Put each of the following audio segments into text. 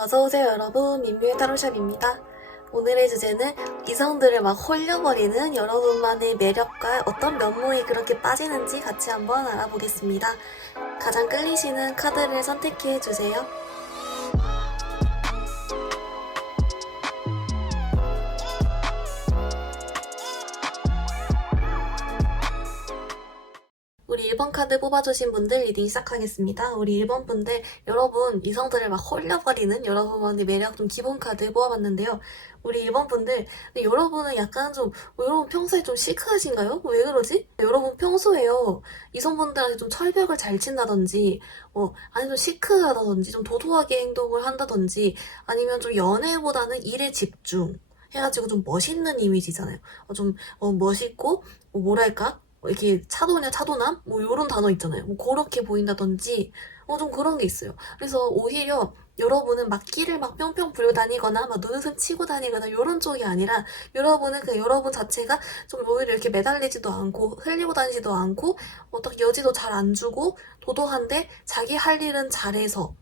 어서오세요 여러분, 민뮤의 타로샵입니다. 오늘의 주제는 이성들을 막 홀려버리는 여러분만의 매력과 어떤 면모에 그렇게 빠지는지 같이 한번 알아보겠습니다. 가장 끌리시는 카드를 선택해주세요. 우리 1번 카드 뽑아주신 분들 리딩 시작하겠습니다. 우리 1번 분들, 여러분 이성들을 막 홀려버리는 여러분만의 매력 좀 기본 카드 뽑아봤는데요. 우리 1번 분들, 여러분은 약간 좀, 여러분 평소에 좀 시크하신가요? 왜 그러지? 여러분 평소에요, 이성분들한테 좀 철벽을 잘 친다든지, 아니면 좀 시크하다든지, 좀 도도하게 행동을 한다든지, 아니면 좀 연애보다는 일에 집중 해가지고 좀 멋있는 이미지잖아요. 멋있고, 뭐랄까? 이렇게 차도냐 차도남? 요런 단어 있잖아요. 그렇게 보인다든지 좀 그런 게 있어요. 그래서 오히려 여러분은 막 끼를 막 뿅뿅 부려 다니거나 막 눈웃음 치고 다니거나 요런 쪽이 아니라, 여러분은 그냥 여러분 자체가 좀 오히려 이렇게 매달리지도 않고 흘리고 다니지도 않고 딱 여지도 잘 안 주고 도도한데 자기 할 일은 잘해서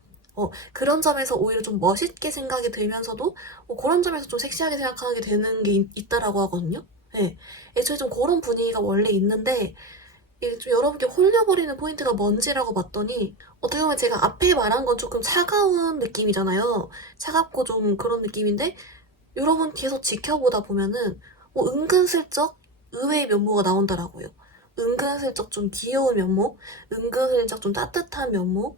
그런 점에서 오히려 좀 멋있게 생각이 들면서도 그런 점에서 좀 섹시하게 생각하게 되는 게 있다라고 하거든요. 네. 애초에 좀 그런 분위기가 원래 있는데, 이게 좀 여러분께 홀려버리는 포인트가 뭔지라고 봤더니, 어떻게 보면 제가 앞에 말한 건 조금 차가운 느낌이잖아요. 차갑고 좀 그런 느낌인데, 여러분 계속 지켜보다 보면은 은근슬쩍 의외의 면모가 나온다라고요. 은근슬쩍 좀 귀여운 면모, 은근슬쩍 좀 따뜻한 면모,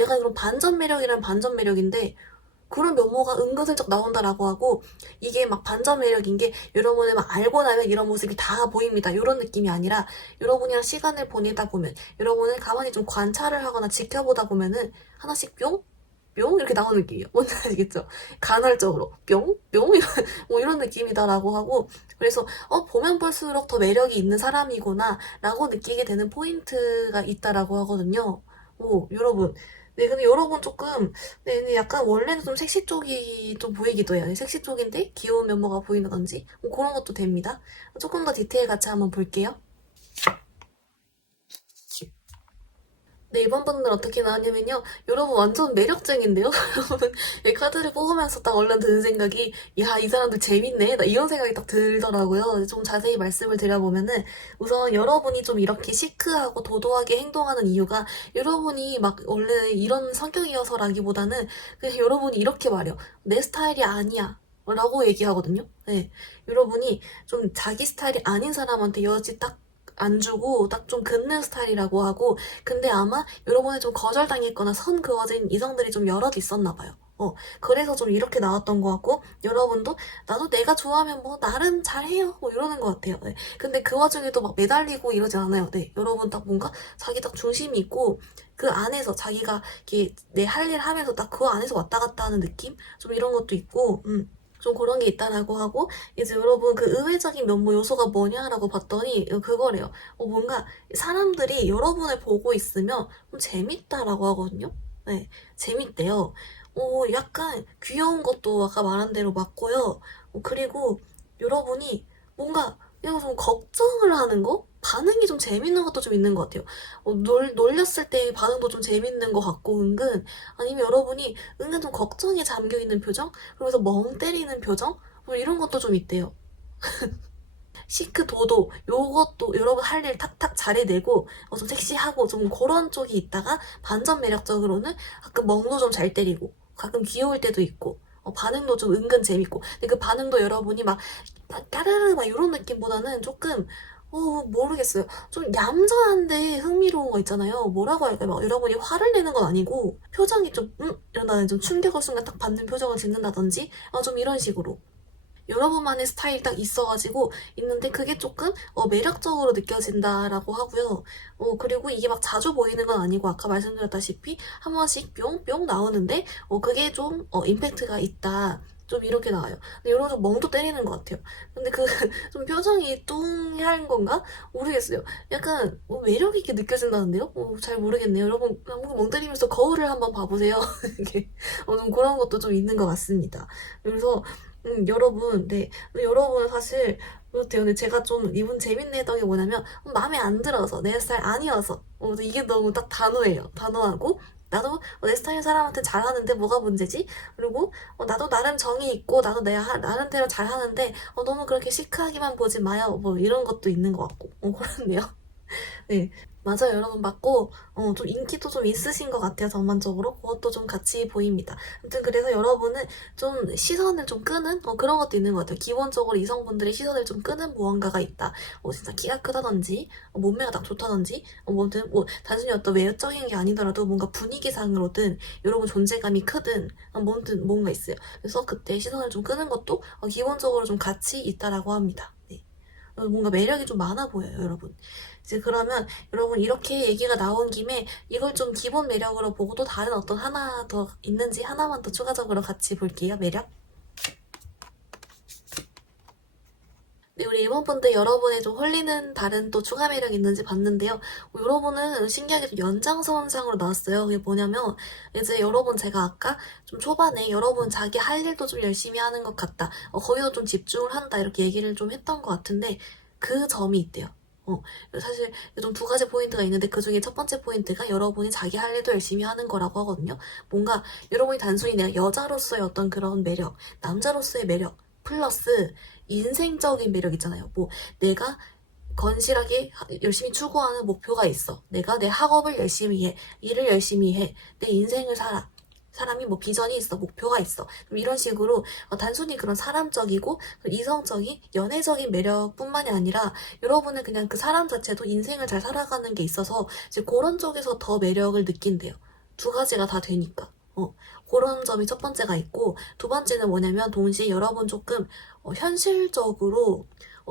약간 그런 반전 매력이란 반전 매력인데, 그런 면모가 은근슬쩍 나온다라고 하고, 이게 막 반전 매력인 게 여러분을 막 알고 나면 이런 모습이 다 보입니다, 이런 느낌이 아니라, 여러분이랑 시간을 보내다 보면, 여러분을 가만히 좀 관찰을 하거나 지켜보다 보면은 하나씩 뿅? 뿅? 이렇게 나오는 느낌이에요. 뭔지 아시겠죠? 간헐적으로 뿅? 뿅? 이런 느낌이다라고 하고, 그래서 보면 볼수록 더 매력이 있는 사람이구나 라고 느끼게 되는 포인트가 있다라고 하거든요. 여러분, 네, 근데 여러분 조금, 네, 근데 약간 원래는 좀 섹시 쪽이 좀 보이기도 해요. 섹시 쪽인데 귀여운 면모가 보인다든지 그런 것도 됩니다. 조금 더 디테일 같이 한번 볼게요. 네, 이번 분들 어떻게 나왔냐면요. 여러분 완전 매력적인데요? 여러분, 이 카드를 뽑으면서 딱 얼른 드는 생각이, 야, 이 사람들 재밌네. 나 이런 생각이 딱 들더라고요. 좀 자세히 말씀을 드려보면은, 우선 여러분이 좀 이렇게 시크하고 도도하게 행동하는 이유가, 여러분이 막 원래 이런 성격이어서라기보다는 그냥 여러분이 이렇게 말해요. 내 스타일이 아니야, 라고 얘기하거든요. 네. 여러분이 좀 자기 스타일이 아닌 사람한테 여지 딱 안 주고 딱 좀 긋는 스타일이라고 하고, 근데 아마 여러분이 좀 거절당했거나 선 그어진 이성들이 좀 여럿 있었나 봐요. 그래서 좀 이렇게 나왔던 것 같고, 여러분도 나도 내가 좋아하면 뭐 나름 잘해요, 이러는 것 같아요. 네. 근데 그 와중에도 막 매달리고 이러지 않아요. 네. 여러분 딱 뭔가 자기 딱 중심이 있고, 그 안에서 자기가 이렇게 내 할 일 하면서 딱 그 안에서 왔다 갔다 하는 느낌? 좀 이런 것도 있고, 좀 그런 게 있다라고 하고, 이제 여러분 그 의외적인 면모 요소가 뭐냐라고 봤더니 그거래요. 뭔가 사람들이 여러분을 보고 있으면 좀 재밌다라고 하거든요. 네, 재밌대요. 약간 귀여운 것도 아까 말한 대로 맞고요. 그리고 여러분이 뭔가 그냥 좀 걱정을 하는 거? 반응이 좀 재밌는 것도 좀 있는 것 같아요. 놀렸을 때 반응도 좀 재밌는 것 같고, 은근. 아니면 여러분이 은근 좀 걱정에 잠겨있는 표정? 그러면서 멍 때리는 표정? 뭐 이런 것도 좀 있대요. 시크 도도 요것도 여러분 할 일 탁탁 잘해내고 좀 섹시하고 좀 그런 쪽이 있다가, 반전 매력적으로는 가끔 멍도 좀 잘 때리고 가끔 귀여울 때도 있고, 반응도 좀 은근 재밌고. 근데 그 반응도 여러분이 막 까르르 막 이런 느낌보다는 조금 모르겠어요. 좀 얌전한데 흥미로운 거 있잖아요. 뭐라고 할까요? 막 여러분이 화를 내는 건 아니고 표정이 좀 이런다는, 좀 충격을 순간 딱 받는 표정을 짓는다든지, 좀 이런 식으로 여러분만의 스타일이 딱 있어가지고 있는데, 그게 조금 매력적으로 느껴진다라고 하고요. 그리고 이게 막 자주 보이는 건 아니고, 아까 말씀드렸다시피 한 번씩 뿅뿅 나오는데 그게 좀 임팩트가 있다, 좀 이렇게 나와요. 근데 여러분 좀 멍도 때리는 것 같아요. 근데 그 좀 표정이 뚱한 건가? 모르겠어요. 약간 매력 있게 느껴진다는데요? 잘 모르겠네요. 여러분 한번 멍 때리면서 거울을 한번 봐보세요. 이게 좀 그런 것도 좀 있는 것 같습니다. 그래서 여러분, 네. 여러분 사실 그렇대요. 근데 제가 좀 이분 재밌네 했던 게 뭐냐면, 마음에 안 들어서, 내 스타일 아니어서. 이게 너무 딱 단호해요. 단호하고, 나도 내 스타일 사람한테 잘하는데 뭐가 문제지? 그리고 나도 나름 정이 있고 나도 내 나름대로 잘하는데 너무 그렇게 시크하게만 보지 마요. 뭐 이런 것도 있는 것 같고 그렇네요. 네, 맞아요. 여러분 맞고 좀 인기도 좀 있으신 것 같아요. 전반적으로 그것도 좀 같이 보입니다. 아무튼 그래서 여러분은 좀 시선을 좀 끄는 그런 것도 있는 것 같아요. 기본적으로 이성분들의 시선을 좀 끄는 무언가가 있다. 진짜 키가 크다든지 몸매가 딱 좋다든지 뭐든 단순히 어떤 외적인 게 아니더라도 뭔가 분위기상으로든 여러분 존재감이 크든 뭐든 뭔가 있어요. 그래서 그때 시선을 좀 끄는 것도 기본적으로 좀 같이 있다라고 합니다. 네. 뭔가 매력이 좀 많아 보여요, 여러분. 이제 그러면 여러분 이렇게 얘기가 나온 김에 이걸 좀 기본 매력으로 보고 또 다른 어떤 하나 더 있는지 하나만 더 추가적으로 같이 볼게요. 매력. 네, 우리 이번 분 때 여러분의 좀 홀리는 다른 또 추가 매력이 있는지 봤는데요. 여러분은 신기하게 좀 연장선상으로 나왔어요. 그게 뭐냐면 이제 여러분 제가 아까 좀 초반에 여러분 자기 할 일도 좀 열심히 하는 것 같다. 거기도 좀 집중을 한다. 이렇게 얘기를 좀 했던 것 같은데 그 점이 있대요. 사실 좀 두 가지 포인트가 있는데 그 중에 첫 번째 포인트가 여러분이 자기 할 일도 열심히 하는 거라고 하거든요. 뭔가 여러분이 단순히 내가 여자로서의 어떤 그런 매력, 남자로서의 매력, 플러스 인생적인 매력 있잖아요. 뭐 내가 건실하게 열심히 추구하는 목표가 있어. 내가 내 학업을 열심히 해. 일을 열심히 해. 내 인생을 살아. 사람이 뭐 비전이 있어, 목표가 있어. 이런 식으로 단순히 그런 사람적이고 이성적인 연애적인 매력뿐만이 아니라 여러분은 그냥 그 사람 자체도 인생을 잘 살아가는 게 있어서 이제 그런 쪽에서 더 매력을 느낀대요. 두 가지가 다 되니까. 그런 점이 첫 번째가 있고 두 번째는 뭐냐면 동시에 여러분 조금 현실적으로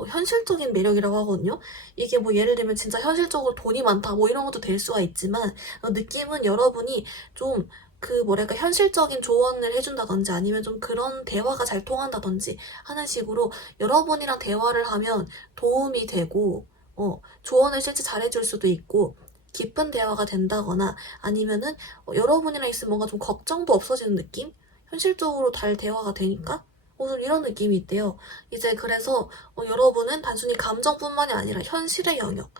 현실적인 매력이라고 하거든요. 이게 뭐 예를 들면 진짜 현실적으로 돈이 많다 뭐 이런 것도 될 수가 있지만 느낌은 여러분이 좀 그 뭐랄까 현실적인 조언을 해준다든지 아니면 좀 그런 대화가 잘 통한다든지 하는 식으로 여러분이랑 대화를 하면 도움이 되고 조언을 실제 잘해줄 수도 있고 깊은 대화가 된다거나 아니면은 여러분이랑 있으면 뭔가 좀 걱정도 없어지는 느낌? 현실적으로 잘 대화가 되니까 좀 이런 느낌이 있대요. 이제 그래서 여러분은 단순히 감정뿐만이 아니라 현실의 영역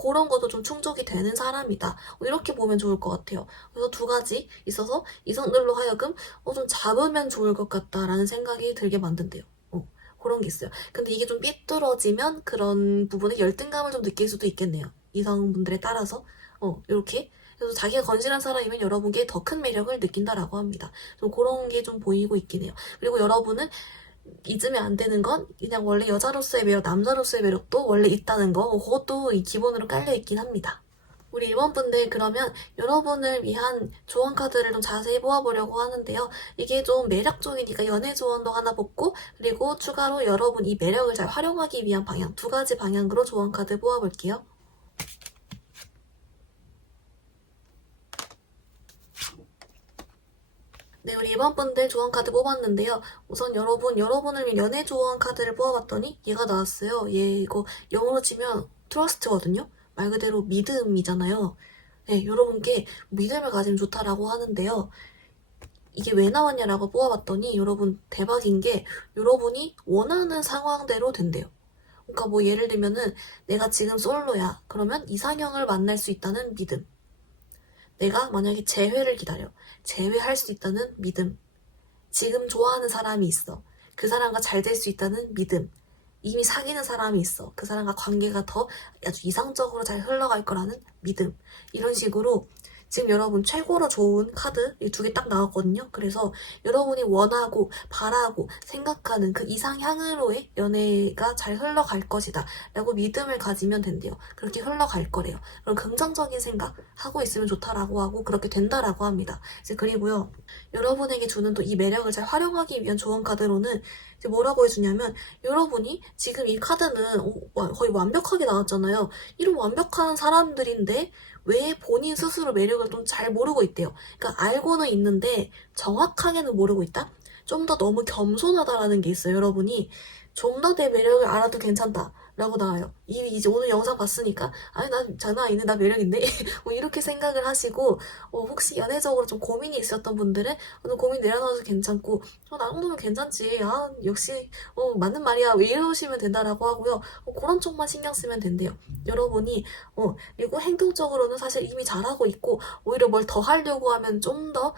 그런 것도 좀 충족이 되는 사람이다. 이렇게 보면 좋을 것 같아요. 그래서 두 가지 있어서 이성들로 하여금 좀 잡으면 좋을 것 같다라는 생각이 들게 만든대요. 그런 게 있어요. 근데 이게 좀 삐뚤어지면 그런 부분에 열등감을 좀 느낄 수도 있겠네요. 이성분들에 따라서 이렇게 그래서 자기가 건실한 사람이면 여러분께 더 큰 매력을 느낀다라고 합니다. 좀 그런 게 좀 보이고 있긴 해요. 그리고 여러분은 잊으면 안 되는 건 그냥 원래 여자로서의 매력, 남자로서의 매력도 원래 있다는 거 그것도 이 기본으로 깔려 있긴 합니다. 우리 이번 분들 그러면 여러분을 위한 조언 카드를 좀 자세히 뽑아보려고 하는데요. 이게 좀 매력 쪽이니까 연애 조언도 하나 뽑고 그리고 추가로 여러분 이 매력을 잘 활용하기 위한 방향 두 가지 방향으로 조언 카드 뽑아볼게요. 네, 우리 이번 분들 조언 카드 뽑았는데요. 우선 여러분을 위한 연애 조언 카드를 뽑아봤더니 얘가 나왔어요. 얘 이거 영어로 치면 트러스트거든요. 말 그대로 믿음이잖아요. 네, 여러분께 믿음을 가지면 좋다라고 하는데요. 이게 왜 나왔냐라고 뽑아봤더니 여러분 대박인 게 여러분이 원하는 상황대로 된대요. 그러니까 뭐 예를 들면은 내가 지금 솔로야. 그러면 이상형을 만날 수 있다는 믿음. 내가 만약에 재회를 기다려. 재회할 수 있다는 믿음. 지금 좋아하는 사람이 있어. 그 사람과 잘 될 수 있다는 믿음. 이미 사귀는 사람이 있어. 그 사람과 관계가 더 아주 이상적으로 잘 흘러갈 거라는 믿음. 이런 식으로 지금 여러분 최고로 좋은 카드 이 두 개 딱 나왔거든요. 그래서 여러분이 원하고 바라고 생각하는 그 이상향으로의 연애가 잘 흘러갈 것이다 라고 믿음을 가지면 된대요. 그렇게 흘러갈 거래요. 그럼 긍정적인 생각 하고 있으면 좋다라고 하고 그렇게 된다라고 합니다. 이제 그리고요. 여러분에게 주는 또 이 매력을 잘 활용하기 위한 조언 카드로는 이제 뭐라고 해주냐면 여러분이 지금 이 카드는 거의 완벽하게 나왔잖아요. 이런 완벽한 사람들인데 왜 본인 스스로 매력을 좀 잘 모르고 있대요. 그러니까 알고는 있는데 정확하게는 모르고 있다? 좀 더 너무 겸손하다라는 게 있어요. 여러분이 좀 더 내 매력을 알아도 괜찮다 라고 나와요. 이미 이제 오늘 영상 봤으니까, 아니, 난 장난 아니네, 나 매력인데? 뭐 이렇게 생각을 하시고, 혹시 연애적으로 좀 고민이 있었던 분들은, 좀 고민 내려놔도 괜찮고, 나 정도면 괜찮지. 아, 역시, 맞는 말이야. 왜 이러시면 된다라고 하고요. 그런 쪽만 신경 쓰면 된대요. 여러분이, 그리고 행동적으로는 사실 이미 잘하고 있고, 오히려 뭘 더 하려고 하면 좀 더,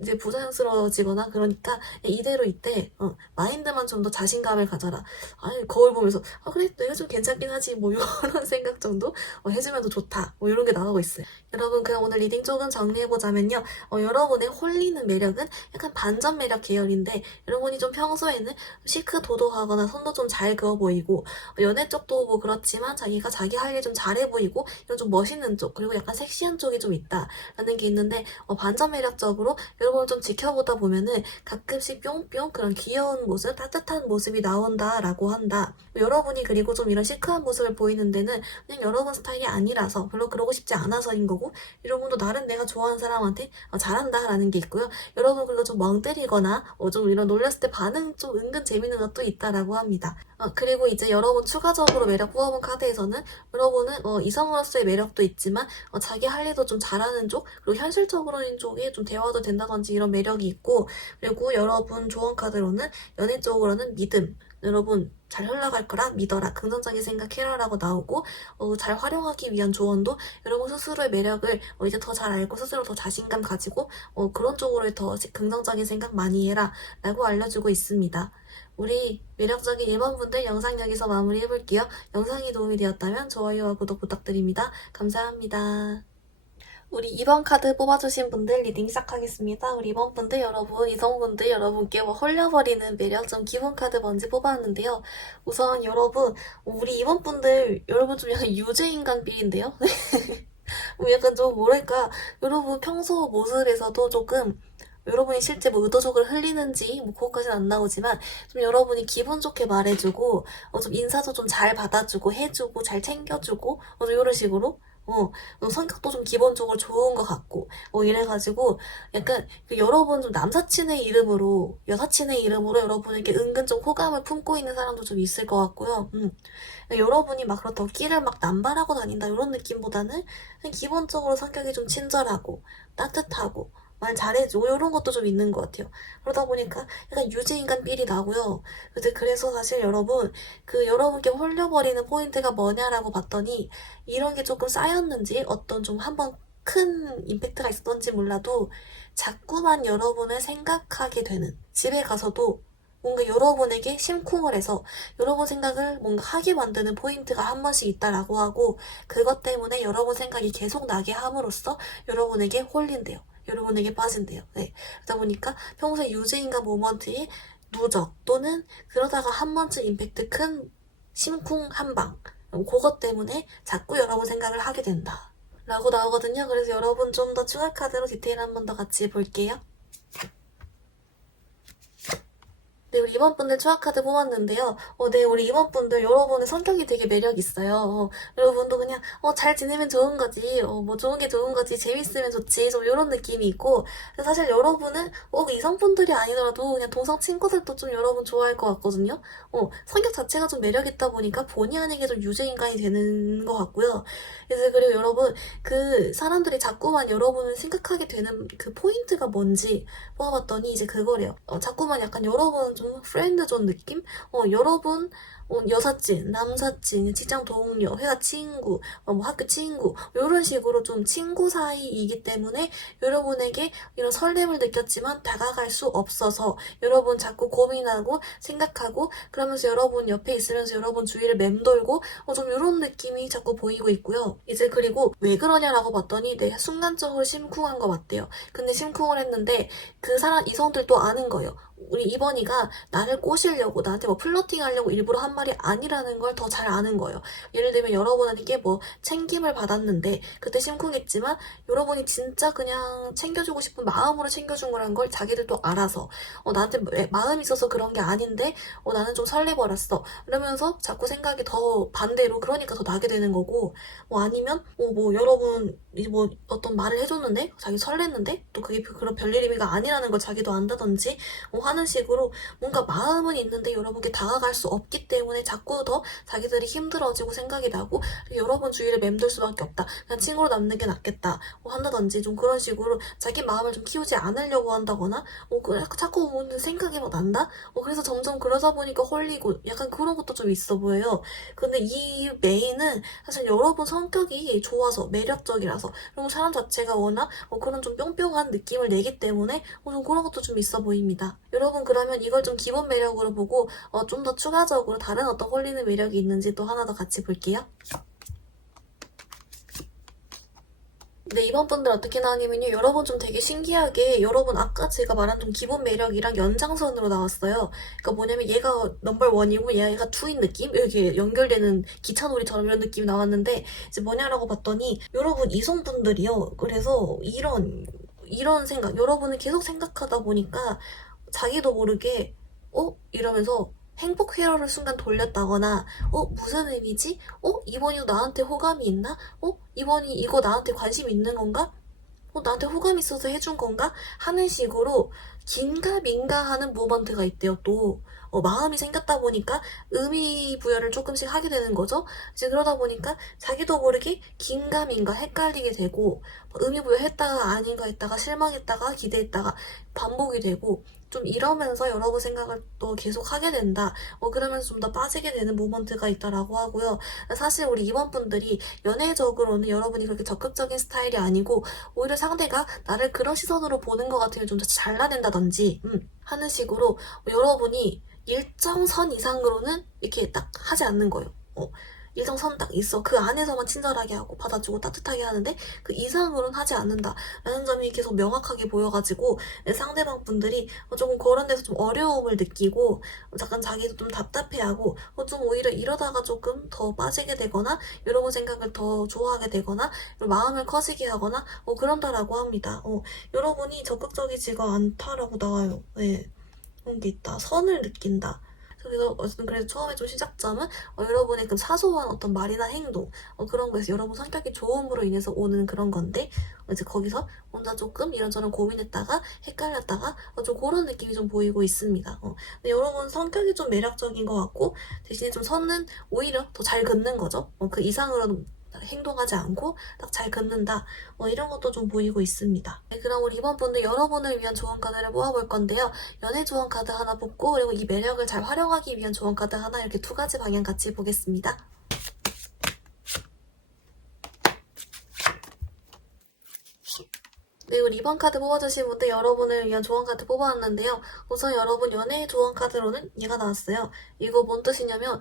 이제 부자연스러워지거나, 그러니까, 이대로 이때, 마인드만 좀 더 자신감을 가져라. 아니, 거울 보면서, 그래, 내가 좀 괜찮긴 하지. 뭐, 이런 생각 정도? 해주면 더 좋다. 뭐, 이런 게 나오고 있어요. 여러분, 그냥 오늘 리딩 쪽은 정리해보자면요. 여러분의 홀리는 매력은 약간 반전 매력 계열인데, 여러분이 좀 평소에는 시크도도하거나 손도 좀 잘 그어 보이고, 연애 쪽도 뭐 그렇지만 자기가 자기 할 일 좀 잘해 보이고, 이런 좀 멋있는 쪽, 그리고 약간 섹시한 쪽이 좀 있다라는 게 있는데, 반전 매력적으로 여러분을 좀 지켜보다 보면은 가끔씩 뿅뿅 그런 귀여운 모습, 따뜻한 모습이 나온다라고 한다. 여러분이 그리고 좀 이런 시크한 모습을 보이는 데는 그냥 여러분 스타일이 아니라서 별로 그러고 싶지 않아서인 거고, 여러분도 나름 내가 좋아하는 사람한테 잘한다라는 게 있고요. 여러분 그리고 좀 멍 때리거나 좀 이런 놀렸을 때 반응 좀 은근 재밌는 것도 있다라고 합니다. 그리고 이제 여러분 추가적으로 매력 뽑아본 카드에서는 여러분은 이성으로서의 매력도 있지만 자기 할 일도 좀 잘하는 쪽, 그리고 현실적으로인 쪽에 좀 대화도 된다든지 이런 매력이 있고, 그리고 여러분 조언 카드로는 연애 쪽으로는 믿음, 여러분 잘 흘러갈 거라 믿어라, 긍정적인 생각해라 라고 나오고, 잘 활용하기 위한 조언도 여러분 스스로의 매력을 이제 더 잘 알고 스스로 더 자신감 가지고 그런 쪽으로 더 긍정적인 생각 많이 해라 라고 알려주고 있습니다. 우리 매력적인 1번분들 영상 여기서 마무리해볼게요. 영상이 도움이 되었다면 좋아요와 구독 부탁드립니다. 감사합니다. 우리 2번 카드 뽑아주신 분들 리딩 시작하겠습니다. 우리 2번 분들 여러분, 이성분들 여러분께 홀려버리는 매력 좀 기본 카드 먼저 뽑았는데요. 우선 여러분, 우리 2번 분들 여러분 좀 약간 유죄인간비인데요. 약간 좀 뭐랄까, 여러분 평소 모습에서도 조금 여러분이 실제 뭐 의도적으로 흘리는지 뭐 그것까지는 안 나오지만 좀 여러분이 기분 좋게 말해주고 좀 인사도 좀 잘 받아주고 해주고 잘 챙겨주고 좀 이런 식으로 성격도 좀 기본적으로 좋은 것 같고 이래가지고 약간 여러분 좀 남사친의 이름으로 여사친의 이름으로 여러분에게 은근 좀 호감을 품고 있는 사람도 좀 있을 것 같고요. 여러분이 막 그렇다고 끼를 막 남발하고 다닌다 이런 느낌보다는 그냥 기본적으로 성격이 좀 친절하고 따뜻하고 말 잘해줘 이런 것도 좀 있는 것 같아요. 그러다 보니까 약간 유죄인간 삘이 나고요. 그래서 사실 여러분 여러분께 홀려버리는 포인트가 뭐냐라고 봤더니 이런 게 조금 쌓였는지 어떤 좀 한번 큰 임팩트가 있었던지 몰라도 자꾸만 여러분을 생각하게 되는, 집에 가서도 뭔가 여러분에게 심쿵을 해서 여러분 생각을 뭔가 하게 만드는 포인트가 한 번씩 있다라고 하고, 그것 때문에 여러분 생각이 계속 나게 함으로써 여러분에게 홀린대요. 여러분에게 빠진대요. 네. 그러다 보니까 평소에 유죄인간 모먼트의 누적 또는 그러다가 한 번쯤 임팩트 큰 심쿵 한 방, 그것 때문에 자꾸 여러분 생각을 하게 된다 라고 나오거든요. 그래서 여러분 좀 더 추가 카드로 디테일 한 번 더 같이 볼게요. 네, 우리 2번 분들 추가 카드 뽑았는데요. 네, 우리 2번 분들 여러분의 성격이 되게 매력 있어요. 여러분도 그냥 잘 지내면 좋은 거지, 뭐 좋은 게 좋은 거지, 재밌으면 좋지, 좀 이런 느낌이 있고, 사실 여러분은 이성분들이 아니더라도 그냥 동성 친구들도 좀 여러분 좋아할 것 같거든요. 성격 자체가 좀 매력 있다 보니까 본의 아니게 좀 유죄인간이 되는 것 같고요. 그래서 그리고 여러분 사람들이 자꾸만 여러분을 생각하게 되는 그 포인트가 뭔지 뽑아봤더니 이제 그거래요. 자꾸만 약간 여러분 좀 프렌드존 느낌? 여러분 여사친, 남사친, 직장 동료, 회사 친구, 뭐 학교 친구 이런 식으로 좀 친구 사이이기 때문에 여러분에게 이런 설렘을 느꼈지만 다가갈 수 없어서 여러분 자꾸 고민하고 생각하고 그러면서 여러분 옆에 있으면서 여러분 주위를 맴돌고 좀 이런 느낌이 자꾸 보이고 있고요. 이제 그리고 왜 그러냐라고 봤더니 내가 순간적으로 심쿵한 것 같대요. 근데 심쿵을 했는데 그 사람 이성들도 아는 거예요. 우리 이번이가 나를 꼬시려고 나한테 뭐 플러팅 하려고 일부러 한 말이 아니라는 걸 더 잘 아는 거예요. 예를 들면 여러분에게 뭐 챙김을 받았는데 그때 심쿵했지만 여러분이 진짜 그냥 챙겨주고 싶은 마음으로 챙겨준 거란 걸 자기들도 알아서 나한테 마음이 있어서 그런 게 아닌데 나는 좀 설레버렸어 이러면서 자꾸 생각이 더 반대로 그러니까 더 나게 되는 거고, 아니면 뭐 여러분 뭐 어떤 말을 해줬는데 자기 설렜는데 또 그게 그런 별일 의미가 아니라는 걸 자기도 안다든지 하는 식으로 뭔가 마음은 있는데 여러분께 다가갈 수 없기 때문에 자꾸 더 자기들이 힘들어지고 생각이 나고 여러분 주위를 맴돌 수밖에 없다. 그냥 친구로 남는 게 낫겠다. 한다든지 좀 그런 식으로 자기 마음을 좀 키우지 않으려고 한다거나 자꾸 오는 생각이 막 난다? 그래서 점점 그러다 보니까 홀리고 약간 그런 것도 좀 있어 보여요. 근데 이 메인은 사실 여러분 성격이 좋아서 매력적이라서 그리고 사람 자체가 워낙 그런 좀 뿅뿅한 느낌을 내기 때문에 좀 그런 것도 좀 있어 보입니다. 여러분 그러면 이걸 좀 기본 매력으로 보고 좀 더 추가적으로 다른 어떤 홀리는 매력이 있는지 또 하나 더 같이 볼게요. 네, 이번 분들 어떻게 나왔냐면요. 여러분 좀 되게 신기하게 여러분 아까 제가 말한 좀 기본 매력이랑 연장선으로 나왔어요. 그러니까 뭐냐면 얘가 넘버 원이고 얘가 투인 느낌? 이렇게 연결되는 기차놀이처럼 이런 느낌이 나왔는데 이제 뭐냐라고 봤더니 여러분 이성분들이요. 그래서 이런 생각, 여러분을 계속 생각하다 보니까 자기도 모르게 이러면서 행복 회로를 순간 돌렸다거나 무슨 의미지? 이번이 나한테 호감이 있나? 이번이 이거 나한테 관심 있는 건가? 나한테 호감 있어서 해준 건가? 하는 식으로 긴가민가 하는 모먼트가 있대요, 또. 마음이 생겼다 보니까 의미 부여를 조금씩 하게 되는 거죠. 이제 그러다 보니까 자기도 모르게 긴가민가 헷갈리게 되고, 의미 부여했다가 아닌가 했다가 실망했다가 기대했다가 반복이 되고, 좀 이러면서 여러분 생각을 또 계속 하게 된다. 그러면서 좀 더 빠지게 되는 모먼트가 있다라고 하고요. 사실 우리 이번 분들이 연애적으로는 여러분이 그렇게 적극적인 스타일이 아니고 오히려 상대가 나를 그런 시선으로 보는 것 같으면 좀 더 잘라낸다든지 하는 식으로 여러분이 일정 선 이상으로는 이렇게 딱 하지 않는 거예요. 일정 선 딱 있어. 그 안에서만 친절하게 하고 받아주고 따뜻하게 하는데 그 이상으로는 하지 않는다라는 점이 계속 명확하게 보여가지고 상대방 분들이 조금 그런 데서 좀 어려움을 느끼고 약간 자기도 좀 답답해하고 좀 오히려 이러다가 조금 더 빠지게 되거나 여러분 생각을 더 좋아하게 되거나 마음을 커지게 하거나 그런다라고 합니다. 여러분이 적극적이지가 않다라고 나와요. 네. 그런 게 있다. 선을 느낀다. 그래서 어쨌든 그래서 처음에 좀 시작점은 여러분의 그 사소한 어떤 말이나 행동 그런 거에서 여러분 성격이 좋음으로 인해서 오는 그런 건데 이제 거기서 혼자 조금 이런저런 고민했다가 헷갈렸다가 좀 그런 느낌이 좀 보이고 있습니다. 근데 여러분 성격이 좀 매력적인 것 같고 대신에 좀 선은 오히려 더 잘 긋는 거죠. 그 이상으로는 행동하지 않고 딱 잘 긋는다 이런 것도 좀 보이고 있습니다. 네, 그럼 우리 이번 분들 여러분을 위한 조언 카드를 뽑아볼 건데요. 연애 조언 카드 하나 뽑고 그리고 이 매력을 잘 활용하기 위한 조언 카드 하나 이렇게 두 가지 방향 같이 보겠습니다. 네, 우리 이번 카드 뽑아주신 분들 여러분을 위한 조언 카드 뽑아왔는데요. 우선 여러분 연애 조언 카드로는 얘가 나왔어요. 이거 뭔 뜻이냐면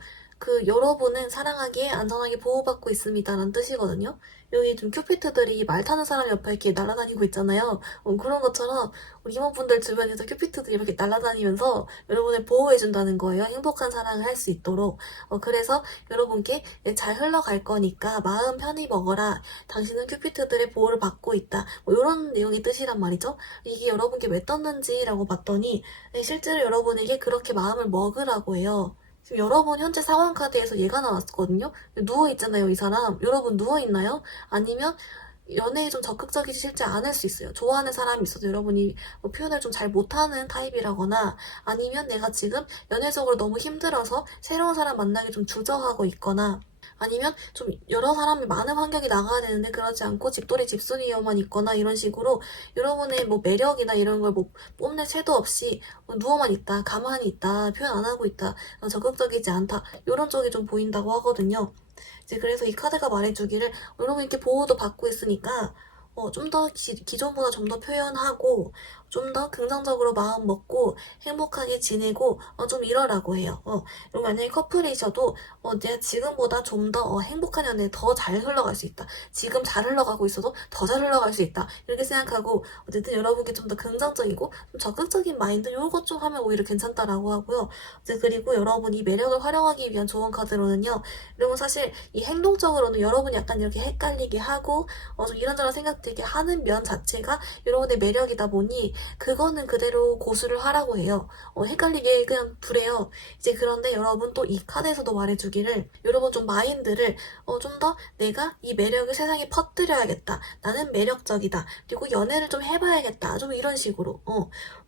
여러분은 사랑하기에 안전하게 보호받고 있습니다라는 뜻이거든요. 여기 좀 큐피트들이 말 타는 사람 옆에 이렇게 날아다니고 있잖아요. 그런 것처럼 우리 임원분들 주변에서 큐피트들이 이렇게 날아다니면서 여러분을 보호해준다는 거예요. 행복한 사랑을 할 수 있도록. 그래서 여러분께 잘 흘러갈 거니까 마음 편히 먹어라. 당신은 큐피트들의 보호를 받고 있다. 이런 내용의 뜻이란 말이죠. 이게 여러분께 왜 떴는지라고 봤더니 실제로 여러분에게 그렇게 마음을 먹으라고 해요. 지금 여러분 현재 상황 카드에서 얘가 나왔거든요. 누워있잖아요, 이 사람. 여러분 누워있나요? 아니면 연애에 좀 적극적이지 실제 않을 수 있어요. 좋아하는 사람이 있어도 여러분이 표현을 좀 잘 못하는 타입이라거나 아니면 내가 지금 연애적으로 너무 힘들어서 새로운 사람 만나기 좀 주저하고 있거나 아니면 좀 여러 사람이 많은 환경에 나가야 되는데 그러지 않고 집돌이 집순이여만 있거나 이런 식으로 여러분의 매력이나 이런 걸 뽐낼 새도 없이 누워만 있다, 가만히 있다, 표현 안 하고 있다, 적극적이지 않다 이런 쪽이 좀 보인다고 하거든요. 이제 그래서 이 카드가 말해주기를 여러분 이렇게 보호도 받고 있으니까 좀 더 기존보다 좀 더 표현하고 좀 더 긍정적으로 마음 먹고 행복하게 지내고 좀 이러라고 해요. 그리고 만약에 커플이셔도 내가 지금보다 좀 더 행복한 연애 더 잘 흘러갈 수 있다. 지금 잘 흘러가고 있어도 더 잘 흘러갈 수 있다. 이렇게 생각하고 어쨌든 여러분께 좀 더 긍정적이고 좀 적극적인 마인드 이런 것 좀 하면 오히려 괜찮다라고 하고요. 이제 그리고 여러분이 매력을 활용하기 위한 조언 카드로는요. 여러분 사실 이 행동적으로는 여러분이 약간 이렇게 헷갈리게 하고 좀 이런저런 생각 들게 하는 면 자체가 여러분의 매력이다 보니 그거는 그대로 고수를 하라고 해요. 헷갈리게 그냥 두래요. 이제 그런데 여러분 또 이 카드에서도 말해주기를 여러분 좀 마인드를 좀 더 내가 이 매력을 세상에 퍼뜨려야겠다. 나는 매력적이다. 그리고 연애를 좀 해봐야겠다. 좀 이런 식으로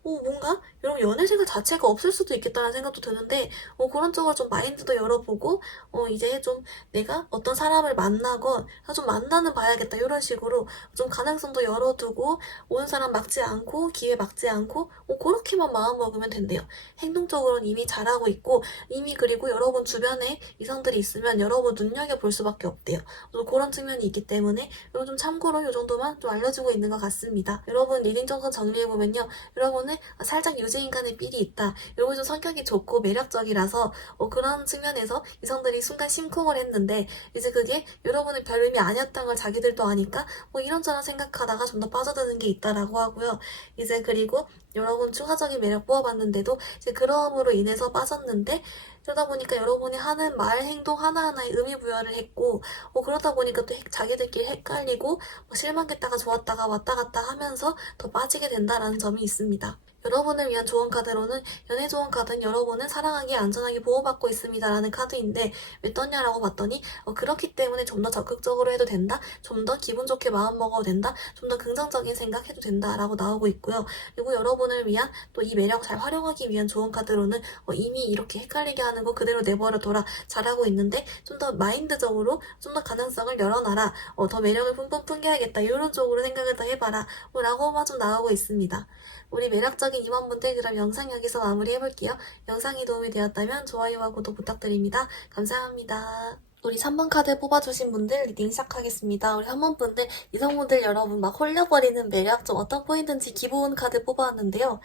뭔가 여러분 연애 생활 자체가 없을 수도 있겠다는 생각도 드는데 그런 쪽으로 좀 마인드도 열어보고 이제 좀 내가 어떤 사람을 만나건 좀 만나는 봐야겠다 이런 식으로 좀 가능성도 열어두고 오는 사람 막지 않고 기회 막지 않고 그렇게만 마음 먹으면 된대요. 행동적으로는 이미 잘하고 있고 이미 그리고 여러분 주변에 이성들이 있으면 여러분 눈여겨볼 수밖에 없대요. 그런 측면이 있기 때문에 여러분 좀 참고로 이 정도만 좀 알려주고 있는 것 같습니다. 여러분 리딩 정도 정리해보면요. 여러분은 살짝 유재인간의 삘이 있다. 여러분 좀 성격이 좋고 매력적이라서 그런 측면에서 이성들이 순간 심쿵을 했는데 이제 그게 여러분의 별 의미 아니었던 걸 자기들도 아니까 이런저런 생각하다가 좀 더 빠져드는 게 있다라고 하고요. 이제 그리고 여러분 추가적인 매력 뽑아봤는데도 이제 그럼으로 인해서 빠졌는데 그러다 보니까 여러분이 하는 말, 행동 하나하나에 의미 부여를 했고 그러다 보니까 또 자기들끼리 헷갈리고 실망했다가 좋았다가 왔다 갔다 하면서 더 빠지게 된다라는 점이 있습니다. 여러분을 위한 조언 카드로는 연애 조언 카드는 여러분은 사랑하기 안전하게 보호받고 있습니다 라는 카드인데 왜 떴냐라고 봤더니 그렇기 때문에 좀 더 적극적으로 해도 된다, 좀 더 기분 좋게 마음 먹어도 된다, 좀 더 긍정적인 생각해도 된다 라고 나오고 있고요. 그리고 여러분을 위한 또 이 매력 잘 활용하기 위한 조언 카드로는 이미 이렇게 헷갈리게 하는 거 그대로 내버려둬라 잘하고 있는데 좀 더 마인드적으로 좀 더 가능성을 열어놔라, 더 매력을 뿜뿜 풍겨야겠다 이런 쪽으로 생각을 더 해봐라 라고만 좀 나오고 있습니다. 우리 매력적인 임원분들 그럼 영상 여기서 마무리해볼게요. 영상이 도움이 되었다면 좋아요와 구독 부탁드립니다. 감사합니다. 우리 3번 카드 뽑아주신 분들 리딩 시작하겠습니다. 우리 3번 분들, 이성분들 여러분 막 홀려버리는 매력 좀 어떤 포인트인지 기본 카드 뽑아왔는데요.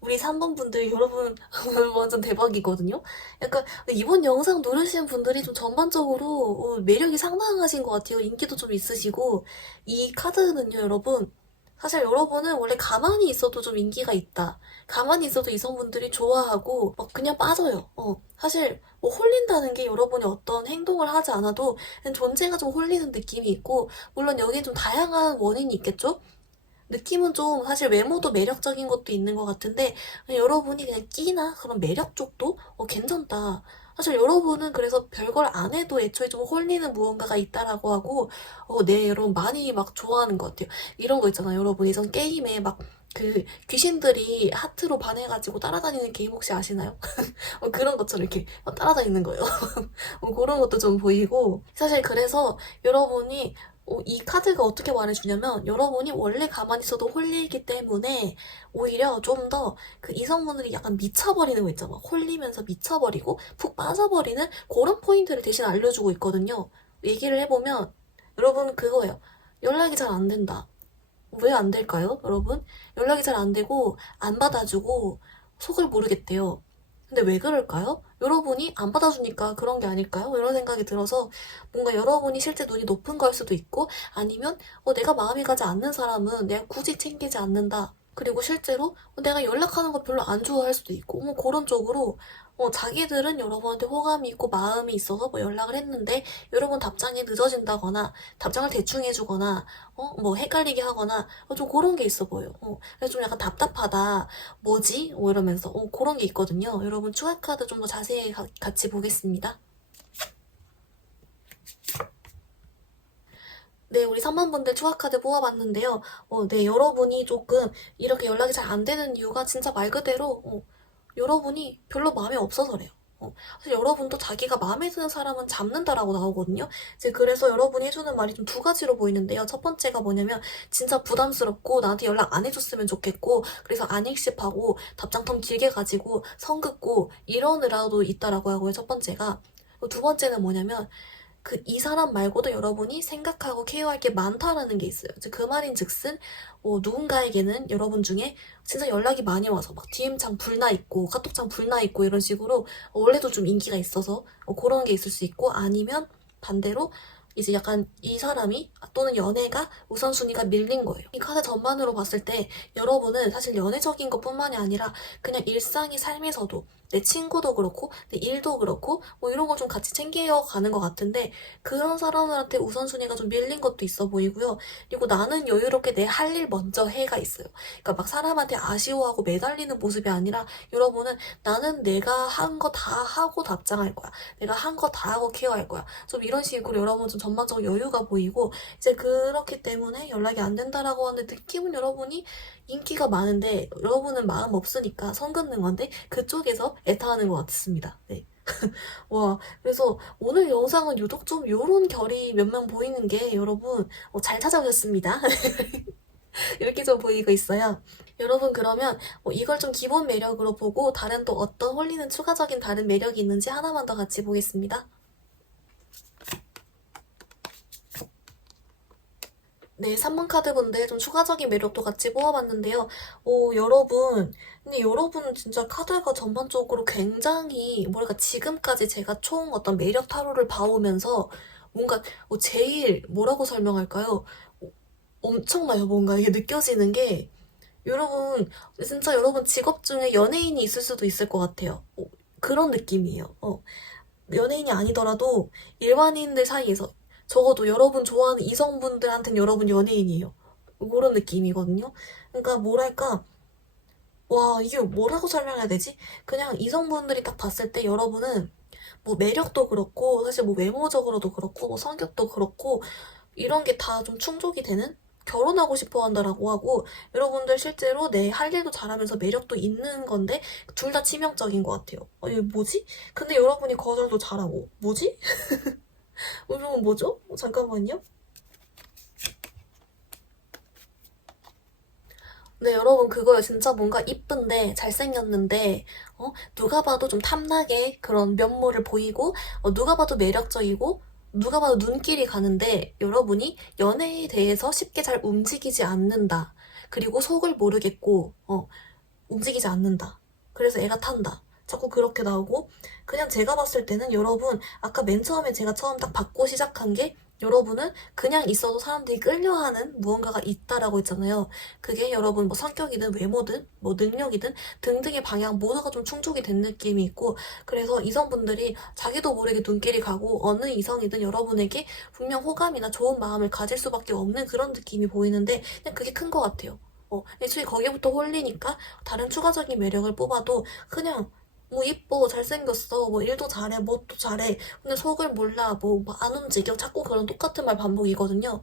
우리 3번 분들 여러분 완전 대박이거든요. 약간 이번 영상 누르시는 분들이 좀 전반적으로 매력이 상당하신 것 같아요. 인기도 좀 있으시고 이 카드는요 여러분 사실 여러분은 원래 가만히 있어도 좀 인기가 있다. 가만히 있어도 이성분들이 좋아하고 막 그냥 빠져요. 사실 뭐 홀린다는 게 여러분이 어떤 행동을 하지 않아도 그냥 존재가 좀 홀리는 느낌이 있고 물론 여기에 좀 다양한 원인이 있겠죠? 느낌은 좀 사실 외모도 매력적인 것도 있는 것 같은데 그냥 여러분이 그냥 끼나 그런 매력 쪽도 괜찮다. 사실 여러분은 그래서 별걸 안 해도 애초에 좀 홀리는 무언가가 있다라고 하고 네 여러분 많이 막 좋아하는 것 같아요. 이런 거 있잖아요. 여러분 예전 게임에 막 그 귀신들이 하트로 반해가지고 따라다니는 게임 혹시 아시나요? 그런 것처럼 이렇게 따라다니는 거예요. 그런 것도 좀 보이고 사실 그래서 여러분이 이 카드가 어떻게 말해주냐면 여러분이 원래 가만히 있어도 홀리기 때문에 오히려 좀 더 그 이성분들이 약간 미쳐버리는 거 있잖아. 홀리면서 미쳐버리고 푹 빠져버리는 그런 포인트를 대신 알려주고 있거든요. 얘기를 해보면 여러분 그거예요. 연락이 잘 안 된다. 왜 안 될까요, 여러분? 연락이 잘 안 되고 안 받아주고 속을 모르겠대요. 근데 왜 그럴까요? 여러분이 안 받아주니까 그런 게 아닐까요? 이런 생각이 들어서 뭔가 여러분이 실제 눈이 높은 걸 수도 있고 아니면 내가 마음이 가지 않는 사람은 내가 굳이 챙기지 않는다. 그리고 실제로 내가 연락하는 거 별로 안 좋아할 수도 있고 뭐 그런 쪽으로 자기들은 여러분한테 호감이 있고 마음이 있어서 뭐 연락을 했는데 여러분 답장이 늦어진다거나 답장을 대충 해주거나 뭐 헷갈리게 하거나 좀 그런 게 있어 보여요. 그래서 좀 약간 답답하다. 뭐지? 이러면서 그런 게 있거든요. 여러분 추가 카드 좀 더 자세히 같이 보겠습니다. 네, 우리 3번분들 추가 카드 뽑아봤는데요. 네, 여러분이 조금 이렇게 연락이 잘 안 되는 이유가 진짜 말 그대로 여러분이 별로 마음에 없어서래요. 사실 여러분도 자기가 마음에 드는 사람은 잡는다라고 나오거든요. 이제 그래서 여러분이 해주는 말이 좀 두 가지로 보이는데요. 첫 번째가 뭐냐면 진짜 부담스럽고 나한테 연락 안 해줬으면 좋겠고 그래서 안 읽씹하고 답장 텀 길게 가지고 성 긋고 이러느라도 있다라고 하고요. 첫 번째가. 두 번째는 뭐냐면 이 사람 말고도 여러분이 생각하고 케어할 게 많다라는 게 있어요. 그 말인 즉슨 누군가에게는 여러분 중에 진짜 연락이 많이 와서 막 DM창 불나 있고 카톡창 불나 있고 이런 식으로 원래도 좀 인기가 있어서 그런 게 있을 수 있고 아니면 반대로 이제 약간 이 사람이 또는 연애가 우선순위가 밀린 거예요. 이 카드 전반으로 봤을 때 여러분은 사실 연애적인 것뿐만이 아니라 그냥 일상의 삶에서도 내 친구도 그렇고 내 일도 그렇고 뭐 이런 걸 좀 같이 챙겨가는 것 같은데 그런 사람들한테 우선순위가 좀 밀린 것도 있어 보이고요. 그리고 나는 여유롭게 내 할 일 먼저 해가 있어요. 그러니까 막 사람한테 아쉬워하고 매달리는 모습이 아니라 여러분은 나는 내가 한 거 다 하고 답장할 거야. 내가 한 거 다 하고 케어할 거야. 좀 이런 식으로 여러분 좀 전반적으로 여유가 보이고 이제 그렇기 때문에 연락이 안 된다라고 하는데 느낌은 여러분이 인기가 많은데 여러분은 마음 없으니까 선 긋는 건데 그쪽에서 애타하는 것 같습니다. 네. 와, 그래서 오늘 영상은 유독 좀 요런 결이 몇 명 보이는 게 여러분 잘 찾아오셨습니다. 이렇게 좀 보이고 있어요. 여러분 그러면 이걸 좀 기본 매력으로 보고 다른 또 어떤 홀리는 추가적인 다른 매력이 있는지 하나만 더 같이 보겠습니다. 네, 3번 카드 본데 좀 추가적인 매력도 같이 뽑아봤는데요. 여러분, 근데 여러분 진짜 카드가 전반적으로 굉장히, 뭐랄까, 지금까지 제가 총 어떤 매력 타로를 봐오면서 뭔가 제일 뭐라고 설명할까요? 엄청나요, 뭔가 이게 느껴지는 게. 여러분, 진짜 여러분 직업 중에 연예인이 있을 수도 있을 것 같아요. 그런 느낌이에요. 연예인이 아니더라도 일반인들 사이에서 적어도 여러분 좋아하는 이성분들한테는 여러분 연예인이에요. 그런 느낌이거든요. 그러니까 뭐랄까, 와, 이게 뭐라고 설명해야 되지? 그냥 이성분들이 딱 봤을 때 여러분은 뭐 매력도 그렇고, 사실 뭐 외모적으로도 그렇고, 뭐 성격도 그렇고, 이런 게 다 좀 충족이 되는? 결혼하고 싶어 한다라고 하고, 여러분들 실제로 할 일도 잘하면서 매력도 있는 건데, 둘 다 치명적인 것 같아요. 이게 뭐지? 근데 여러분이 거절도 잘하고, 뭐지? 이러면 뭐죠? 잠깐만요. 네, 여러분, 그거요. 진짜 뭔가 이쁜데, 잘생겼는데, 누가 봐도 좀 탐나게 그런 면모를 보이고, 누가 봐도 매력적이고, 누가 봐도 눈길이 가는데, 여러분이 연애에 대해서 쉽게 잘 움직이지 않는다. 그리고 속을 모르겠고, 움직이지 않는다. 그래서 애가 탄다. 자꾸 그렇게 나오고, 그냥 제가 봤을 때는 여러분, 아까 맨 처음에 제가 처음 딱 받고 시작한 게, 여러분은 그냥 있어도 사람들이 끌려하는 무언가가 있다라고 했잖아요. 그게 여러분 뭐 성격이든 외모든 뭐 능력이든 등등의 방향 모두가 좀 충족이 된 느낌이 있고, 그래서 이성분들이 자기도 모르게 눈길이 가고 어느 이성이든 여러분에게 분명 호감이나 좋은 마음을 가질 수밖에 없는 그런 느낌이 보이는데, 그냥 그게 큰 것 같아요. 애초에 거기부터 홀리니까 다른 추가적인 매력을 뽑아도 그냥 뭐 이뻐 잘생겼어 뭐 일도 잘해 뭣도 잘해 근데 속을 몰라 뭐 안 움직여 자꾸 그런 똑같은 말 반복이거든요.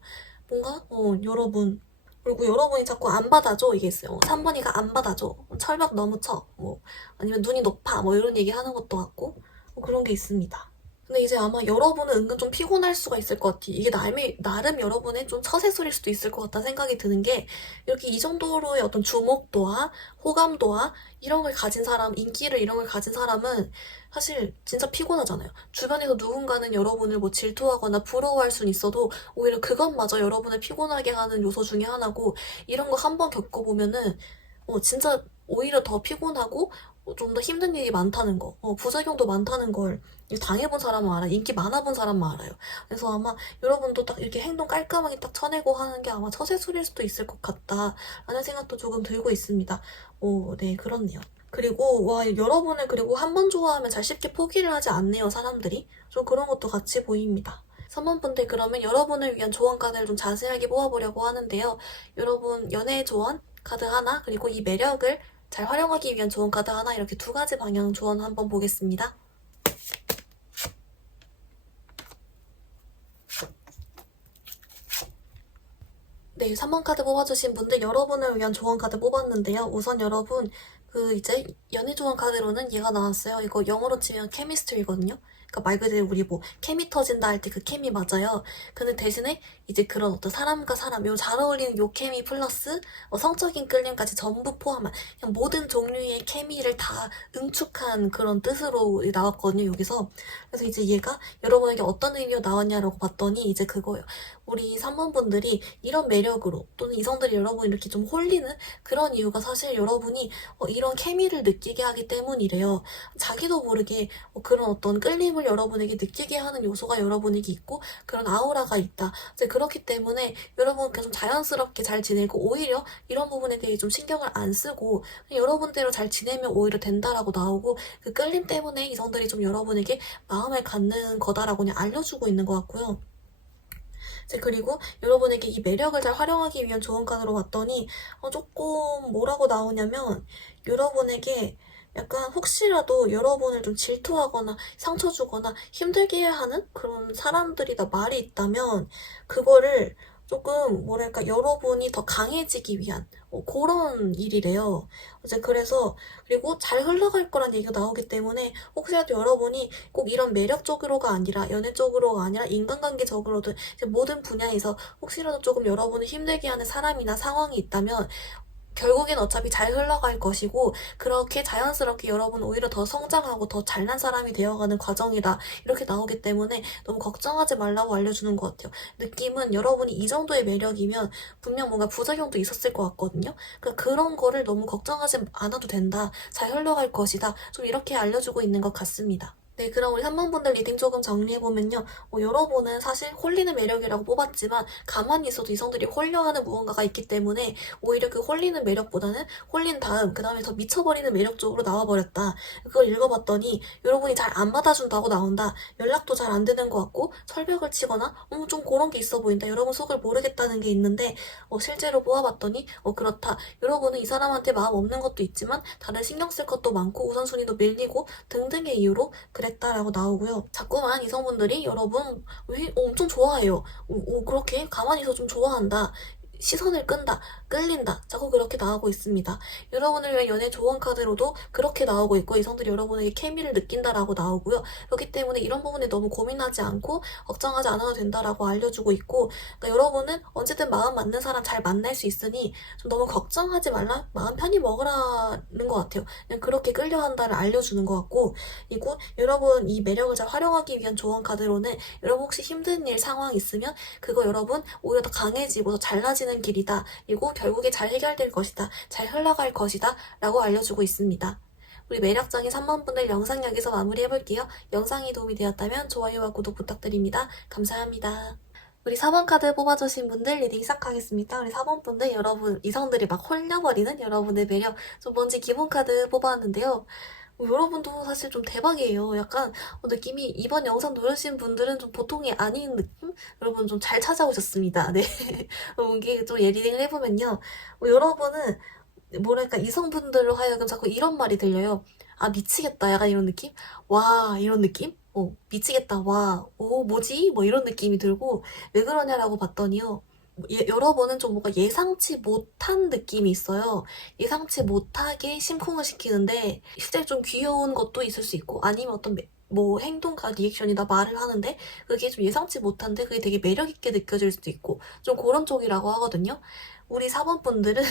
뭔가 여러분, 그리고 여러분이 자꾸 안 받아줘 이게 있어요. 3번이가 안 받아줘 철벽 너무 쳐뭐 아니면 눈이 높아 뭐 이런 얘기 하는 것도 같고 그런 게 있습니다. 근데 이제 아마 여러분은 은근 좀 피곤할 수가 있을 것 같아요. 이게 나름 여러분의 좀 처세술일 수도 있을 것 같다는 생각이 드는 게, 이렇게 이 정도로의 어떤 주목도와 호감도와 이런 걸 가진 사람, 인기를 이런 걸 가진 사람은 사실 진짜 피곤하잖아요. 주변에서 누군가는 여러분을 뭐 질투하거나 부러워할 수는 있어도 오히려 그것마저 여러분을 피곤하게 하는 요소 중에 하나고, 이런 거 한번 겪어보면은 진짜 오히려 더 피곤하고 좀 더 힘든 일이 많다는 거, 부작용도 많다는 걸 당해본 사람은 알아요. 인기 많아본 사람만 알아요. 그래서 아마 여러분도 딱 이렇게 행동 깔끔하게 딱 쳐내고 하는 게 아마 처세술일 수도 있을 것 같다라는 생각도 조금 들고 있습니다. 네, 그렇네요. 그리고 와, 여러분을 그리고 한 번 좋아하면 잘 쉽게 포기를 하지 않네요, 사람들이. 좀 그런 것도 같이 보입니다. 3번분들 그러면 여러분을 위한 조언 카드를 좀 자세하게 뽑아보려고 하는데요. 여러분 연애 조언 카드 하나, 그리고 이 매력을 잘 활용하기 위한 조언 카드 하나, 이렇게 두 가지 방향 조언 한번 보겠습니다. 네, 3번 카드 뽑아주신 분들 여러분을 위한 조언 카드 뽑았는데요. 우선 여러분 이제 연애 조언 카드로는 얘가 나왔어요. 이거 영어로 치면 케미스트리거든요. 그러니까 말 그대로 우리 뭐 케미 터진다 할 때 그 케미 맞아요. 근데 대신에 이제 그런 어떤 사람과 사람 요 잘 어울리는 요 케미 플러스 성적인 끌림까지 전부 포함한 그냥 모든 종류의 케미를 다 응축한 그런 뜻으로 나왔거든요, 여기서. 그래서 이제 얘가 여러분에게 어떤 의미로 나왔냐라고 봤더니 이제 그거예요. 우리 3번분들이 이런 매력으로 또는 이성들이 여러분 이렇게 좀 홀리는 그런 이유가 사실 여러분이 이런 케미를 느끼게 하기 때문이래요. 자기도 모르게 그런 어떤 끌림을 여러분에게 느끼게 하는 요소가 여러분에게 있고 그런 아우라가 있다. 이제 그렇기 때문에 여러분께 좀 자연스럽게 잘 지내고 오히려 이런 부분에 대해 좀 신경을 안 쓰고 여러분대로 잘 지내면 오히려 된다라고 나오고, 그 끌림 때문에 이성들이 좀 여러분에게 마음을 갖는 거다라고 그냥 알려주고 있는 것 같고요. 이제 그리고 여러분에게 이 매력을 잘 활용하기 위한 조언 칸으로 봤더니 조금 뭐라고 나오냐면, 여러분에게 약간 혹시라도 여러분을 좀 질투하거나 상처 주거나 힘들게 하는 그런 사람들이다 말이 있다면 그거를 조금 뭐랄까 여러분이 더 강해지기 위한 그런 일이래요. 이제 그래서 그리고 잘 흘러갈 거란 얘기가 나오기 때문에 혹시라도 여러분이 꼭 이런 매력적으로가 아니라 연애 쪽으로가 아니라 인간관계적으로든 이제 모든 분야에서 혹시라도 조금 여러분을 힘들게 하는 사람이나 상황이 있다면 결국엔 어차피 잘 흘러갈 것이고 그렇게 자연스럽게 여러분은 오히려 더 성장하고 더 잘난 사람이 되어가는 과정이다 이렇게 나오기 때문에 너무 걱정하지 말라고 알려주는 것 같아요. 느낌은 여러분이 이 정도의 매력이면 분명 뭔가 부작용도 있었을 것 같거든요. 그러니까 그런 거를 너무 걱정하지 않아도 된다. 잘 흘러갈 것이다. 좀 이렇게 알려주고 있는 것 같습니다. 네, 그럼 우리 3번분들 리딩 조금 정리해보면요. 여러분은 사실 홀리는 매력이라고 뽑았지만 가만히 있어도 이성들이 홀려하는 무언가가 있기 때문에 오히려 그 홀리는 매력보다는 홀린 다음 그 다음에 더 미쳐버리는 매력 쪽으로 나와버렸다. 그걸 읽어봤더니 여러분이 잘 안 받아준다고 나온다. 연락도 잘 안 되는 것 같고 철벽을 치거나 좀 그런 게 있어 보인다. 여러분 속을 모르겠다는 게 있는데 실제로 뽑아봤더니 그렇다. 여러분은 이 사람한테 마음 없는 것도 있지만 다른 신경 쓸 것도 많고 우선순위도 밀리고 등등의 이유로 그랬다라고 나오고요. 자꾸만 이성분들이 여러분 왜 엄청 좋아해요. 그렇게 가만히 있어 좀 좋아한다. 시선을 끈다, 끌린다, 자꾸 그렇게 나오고 있습니다. 여러분을 위한 연애 조언 카드로도 그렇게 나오고 있고 이성들이 여러분에게 케미를 느낀다라고 나오고요. 그렇기 때문에 이런 부분에 너무 고민하지 않고 걱정하지 않아도 된다라고 알려주고 있고 그러니까 여러분은 언제든 마음 맞는 사람 잘 만날 수 있으니 좀 너무 걱정하지 말라, 마음 편히 먹으라는 것 같아요. 그냥 그렇게 끌려한다를 알려주는 것 같고 그리고 여러분 이 매력을 잘 활용하기 위한 조언 카드로는 여러분 혹시 힘든 일 상황 있으면 그거 여러분 오히려 더 강해지고 더 잘나지는 길이다. 그리고 결국에 잘 해결될 것이다. 잘 흘러갈 것이다. 라고 알려주고 있습니다. 우리 매력적인 3번분들 영상 여기서 마무리해볼게요. 영상이 도움이 되었다면 좋아요와 구독 부탁드립니다. 감사합니다. 우리 4번 카드 뽑아주신 분들 리딩 시작하겠습니다. 우리 4번 분들 여러분 이성들이 막 홀려버리는 여러분의 매력 좀 뭔지 기본 카드 뽑아왔는데요. 여러분도 사실 좀 대박이에요. 약간 느낌이 이번 영상 누르신 분들은 좀 보통이 아닌 느낌? 여러분 좀 잘 찾아오셨습니다. 네. 이게 좀 리딩을 해보면요. 여러분은 뭐랄까 이성분들로 하여금 자꾸 이런 말이 들려요. 아 미치겠다 약간 이런 느낌? 와 이런 느낌? 미치겠다 와 뭐지? 뭐 이런 느낌이 들고 왜 그러냐라고 봤더니요. 여러분은 좀 뭔가 예상치 못한 느낌이 있어요. 예상치 못하게 심쿵을 시키는데 실제 좀 귀여운 것도 있을 수 있고 아니면 어떤 뭐 행동과 리액션이나 말을 하는데 그게 좀 예상치 못한데 그게 되게 매력있게 느껴질 수도 있고 좀 그런 쪽이라고 하거든요. 우리 4번 분들은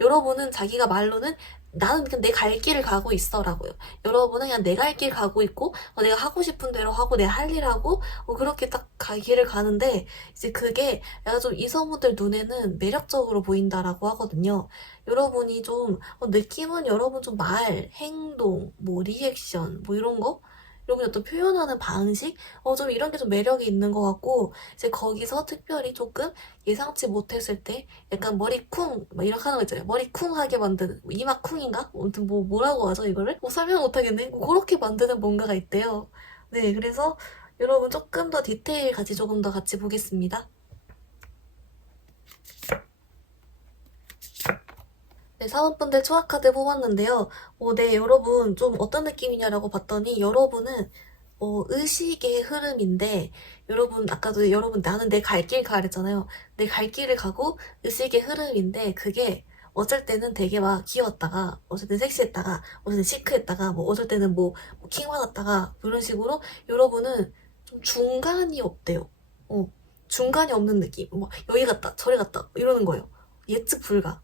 여러분은 자기가 말로는 나는 그냥 내 갈 길을 가고 있어 라고요. 여러분은 그냥 내 갈 길 가고 있고 내가 하고 싶은 대로 하고 내 할 일 하고 그렇게 딱 길을 가는데 이제 그게 약간 좀 이성분들 눈에는 매력적으로 보인다라고 하거든요. 여러분이 좀 느낌은 여러분 좀 말, 행동, 뭐 리액션 뭐 이런 거 여러분이 어떤 표현하는 방식? 좀 이런 게 좀 매력이 있는 것 같고, 이제 거기서 특별히 조금 예상치 못했을 때, 약간 머리 쿵, 막 이렇게 하는 거 있잖아요. 머리 쿵 하게 만드는, 이마 쿵인가? 아무튼 뭐라고 하죠, 이거를? 설명 못하겠네? 그렇게 만드는 뭔가가 있대요. 네, 그래서 여러분 조금 더 디테일 같이 조금 더 같이 보겠습니다. 네, 사원분들 초합카드 뽑았는데요. 네, 여러분 좀 어떤 느낌이냐라고 봤더니 여러분은 의식의 흐름인데 여러분 아까도 여러분 나는 내 갈 길 가랬잖아요. 내 갈 길을 가고 의식의 흐름인데 그게 어쩔 때는 되게 막 귀여웠다가 어쩔 땐 섹시했다가 어쩔 땐 시크했다가 뭐 어쩔 때는 킹 받았다가 이런 식으로 여러분은 좀 중간이 없대요. 중간이 없는 느낌. 뭐 여기 갔다 저리 갔다 이러는 거예요. 예측 불가.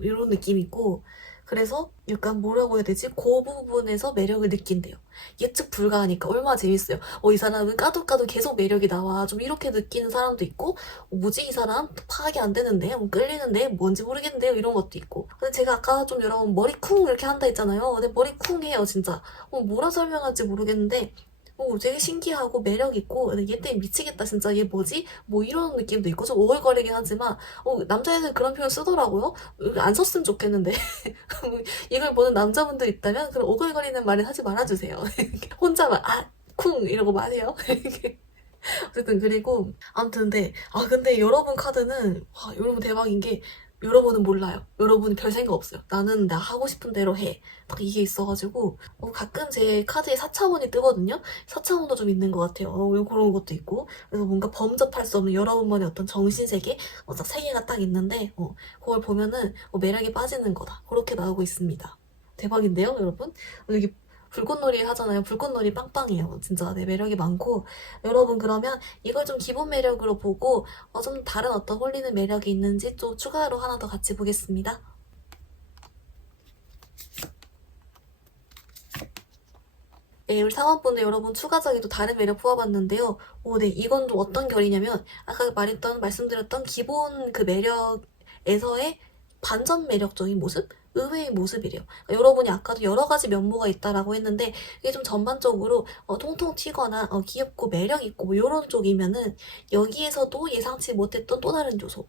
이런 느낌이 있고 그래서 약간 뭐라고 해야 되지? 그 부분에서 매력을 느낀대요. 예측 불가하니까 얼마나 재밌어요. 이 사람은 까도 계속 매력이 나와. 좀 이렇게 느끼는 사람도 있고 뭐지 이 사람? 파악이 안 되는데? 끌리는데? 뭔지 모르겠는데요? 이런 것도 있고 근데 제가 아까 좀 여러분 머리 쿵 이렇게 한다 했잖아요. 근데 머리 쿵 해요 진짜. 뭐라 설명할지 모르겠는데 되게 신기하고 매력있고, 얘 때문에 미치겠다, 진짜. 얘 뭐지? 뭐 이런 느낌도 있고, 좀 오글거리긴 하지만, 남자애들 그런 표현 쓰더라고요. 안 썼으면 좋겠는데. 이걸 보는 남자분들 있다면, 그런 오글거리는 말은 하지 말아주세요. 혼자만, 쿵! 이러고 마세요. 어쨌든, 그리고, 아무튼, 근데 여러분 카드는, 여러분 대박인 게, 여러분은 몰라요. 여러분은 별 생각 없어요. 나는 나 하고 싶은 대로 해. 딱 이게 있어가지고 가끔 제 카드에 4차원이 뜨거든요. 4차원도 좀 있는 것 같아요. 그런 것도 있고 그래서 뭔가 범접할 수 없는 여러분만의 어떤 정신세계 딱 세계가 딱 있는데 그걸 보면은 매력에 빠지는 거다. 그렇게 나오고 있습니다. 대박인데요, 여러분? 여기 불꽃놀이 하잖아요. 불꽃놀이 빵빵해요. 진짜 네, 매력이 많고 여러분 그러면 이걸 좀 기본 매력으로 보고 좀 다른 어떤 홀리는 매력이 있는지 또 추가로 하나 더 같이 보겠습니다. 네, 우리 사원분들 여러분 추가적인 또 다른 매력 뽑아봤는데요. 네, 이건 좀 어떤 결이냐면 아까 말씀드렸던 기본 그 매력에서의 반전 매력적인 모습? 의외의 모습이래요. 그러니까 여러분이 아까도 여러 가지 면모가 있다라고 했는데 이게 좀 전반적으로 통통 튀거나 귀엽고 매력 있고 뭐 이런 쪽이면은 여기에서도 예상치 못했던 또 다른 요소.